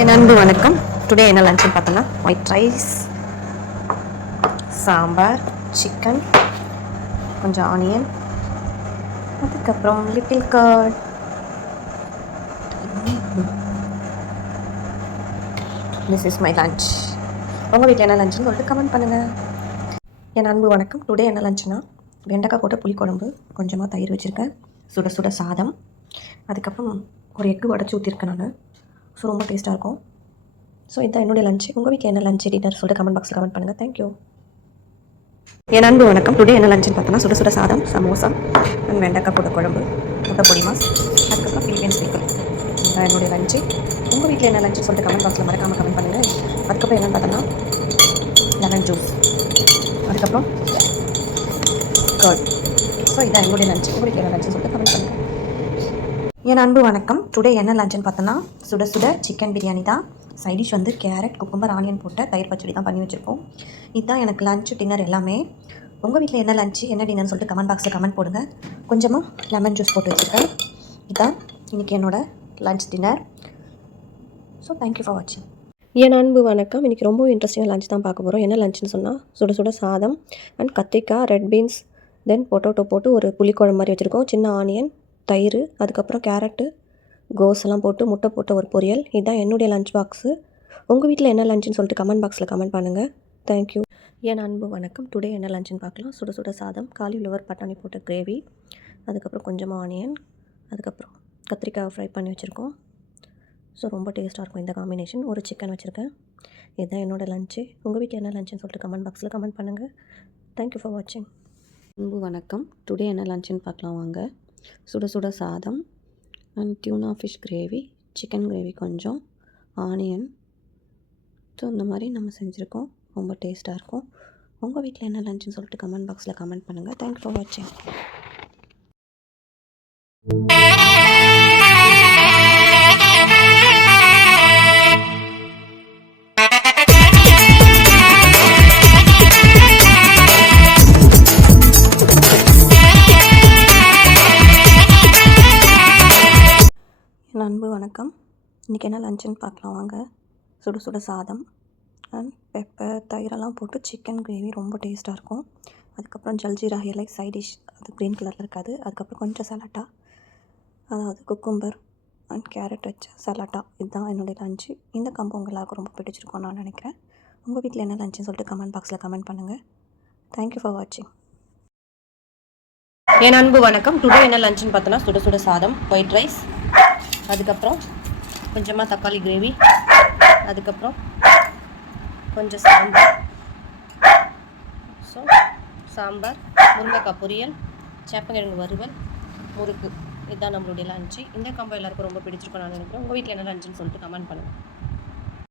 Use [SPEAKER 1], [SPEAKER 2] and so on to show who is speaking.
[SPEAKER 1] என் அன்பு வணக்கம். டுடே என்ன லஞ்சுன்னு பார்த்தோன்னா ஒயிட் ரைஸ் சாம்பார் சிக்கன் கொஞ்சம் ஆனியன் அதுக்கப்புறம் little curd this is my lunch உங்கள் வீட்டில் என்ன லஞ்சுன்னு சொல்லிட்டு கமெண்ட் பண்ணுங்கள் என் அன்பு வணக்கம். டுடே என்ன லஞ்சுனா வெண்டைக்காய் போட்ட புளிக்குழம்பு கொஞ்சமாக தயிர் வச்சுருக்கேன். சுட சுட சாதம். அதுக்கப்புறம் ஒரு எக்கு உடச்சி ஊற்றிருக்கேன் நான். ஸோ ரொம்ப டேஸ்ட்டாக இருக்கும். ஸோ இதான் என்னுடைய லஞ்ச் உங்கள் வீட்டில் என்ன லஞ்ச் டின்னர் சொல்லிட்டு கமெண்ட் பாக்ஸில் கமெண்ட் பண்ணுங்கள் தேங்க்யூ என் அன்பு வணக்கம். டுடே என்ன லஞ்சுன்னு பார்த்தோன்னா சுட சுட சாதம் சமோசா அண்ட் வெண்டைக்காய் போட்ட குழம்பு முட்டை பொடி மாஸ் அதுக்கப்புறம் பிலிப்பியன்ஸ் பிக்கல் இதுதான் என்னுடைய லஞ்சு உங்கள் வீட்டில் என்ன லஞ்சு சொல்லிட்டு கமெண்ட் பாக்ஸில் மறக்காமல் கமெண்ட் பண்ணுங்கள் அதுக்கப்புறம் என்னென்னு பார்த்தோன்னா லெமன் ஜூஸ் அதுக்கப்புறம் கர்ட் ஸோ இதான் என்னுடைய லஞ்சு உங்களுக்கு என்ன லஞ்சு சொல்லிட்டு கமெண்ட் பண்ணுங்கள் என் அன்பு வணக்கம். டுடே என்ன லஞ்சுன்னு பார்த்தோன்னா சுட சுட சிக்கன் பிரியாணி தான். சைடிஷ் வந்து கேரட் குக்கும்பர் ஆனியன் போட்ட தயிர் பச்சடி தான் பண்ணி வச்சுருக்கோம் இதுதான் எனக்கு லஞ்சு டின்னர் எல்லாமே. உங்கள் வீட்டில் என்ன லஞ்சு என்ன டின்னர்னு சொல்லிட்டு கமெண்ட் பாக்ஸில் கமெண்ட் போடுங்க. கொஞ்சமாக லெமன் ஜூஸ் போட்டு வச்சுருக்கேன். இதுதான் இன்றைக்கி என்னோடய lunch dinner so thank you for வாட்சிங்
[SPEAKER 2] என் அன்பு வணக்கம். இன்றைக்கி ரொம்ப இன்ட்ரெஸ்டிங்காக லஞ்ச் தான் பார்க்க போகிறோம் என்ன லஞ்சுன்னு சொன்னால் சுட சுட சாதம் அண்ட் கத்திரிக்காய் ரெட் பீன்ஸ் தென் பொட்டோட்டோ போட்டு ஒரு புளிக்குழம்பு மாதிரி வச்சுருக்கோம். சின்ன ஆனியன் தயிர் அதுக்கப்புறம் கேரட்டு கோஸ் எல்லாம் போட்டு முட்டை போட்ட ஒரு பொரியல். இதுதான் என்னுடைய லஞ்ச் பாக்ஸு உங்கள் வீட்டில் என்ன லஞ்சுன்னு சொல்லிட்டு கமெண்ட் பாக்ஸில் கமெண்ட் பண்ணுங்கள் தேங்க்யூ என் அன்பு வணக்கம். டுடே என்ன லஞ்சுன்னு பார்க்கலாம். சுட சுட சாதம் காலிஃப்ளவர் பட்டாணி போட்ட கிரேவி அதுக்கப்புறம் கொஞ்சமாக ஆனியன் அதுக்கப்புறம் கத்திரிக்காய் ஃப்ரை பண்ணி வச்சுருக்கோம். ஸோ ரொம்ப டேஸ்ட்டாக இருக்கும் இந்த காம்பினேஷன் ஒரு சிக்கன் வச்சுருக்கேன். இதுதான் என்னோட லஞ்சு உங்கள் வீட்டில் என்ன லஞ்சுன்னு சொல்லிட்டு கமெண்ட் பாக்ஸில் கமெண்ட் பண்ணுங்கள் தேங்க்யூ ஃபார் வாட்சிங் அன்பு வணக்கம். டுடே என்ன லஞ்சுன்னு பார்க்கலாம் வாங்க. சுட சுட சாதம் and tuna fish gravy chicken gravy கொஞ்சம் ஆனியன் ஸோ இந்த மாதிரி நம்ம செஞ்சுருக்கோம். ரொம்ப டேஸ்ட்டாக இருக்கும். உங்கள் வீட்டில் என்ன லஞ்சுன்னு சொல்லிட்டு கமெண்ட் பாக்ஸில் கமெண்ட் பண்ணுங்கள் தேங்க்யூ ஃபார் வாட்சிங் நண்பு வணக்கம். இன்றைக்கி என்ன லஞ்சுன்னு பார்க்கலாம் வாங்க. சுடு சுட சாதம் அண்ட் பெப்பர் தயிரெல்லாம் போட்டு சிக்கன் கிரேவி ரொம்ப டேஸ்ட்டாக இருக்கும். அதுக்கப்புறம் ஜல்ஜீரா இலை சைட் டிஷ் அது க்ரீன் கலரில் இருக்காது. அதுக்கப்புறம் கொஞ்சம் சலாட்டா அதாவது குக்கும்பர் அண்ட் கேரட் வச்ச சலாட்டா இதுதான் என்னுடைய லஞ்சு இந்த கம்பு உங்கள் எல்லாருக்கும் ரொம்ப பிடிச்சிருக்கோம் நான் நினைக்கிறேன். உங்கள் வீட்டில் என்ன லஞ்சுன்னு சொல்லிட்டு கமெண்ட் பாக்ஸில் கமெண்ட் பண்ணுங்கள் தேங்க்யூ ஃபார் வாட்சிங்
[SPEAKER 1] என் அன்பு வணக்கம். டுடே என்ன லஞ்சுன்னு பார்த்தோன்னா சுட சுட சாதம் ஒயிட் ரைஸ் அதுக்கப்புறம் கொஞ்சமாக தக்காளி கிரேவி அதுக்கப்புறம் கொஞ்சம் சாம்பார். ஸோ சாம்பார் முருங்கைக்காய் பொரியல் சேப்பங்கிழங்கு வறுவல் முறுக்கு. இதுதான் நம்மளுடைய லஞ்சு இந்த காம்போ எல்லாருக்கும் ரொம்ப பிடிச்சிருக்கும் நான் நினைக்கிறேன். உங்கள் வீட்டில் என்ன லஞ்சுன்னு சொல்லிட்டு கமெண்ட் பண்ணுங்கள்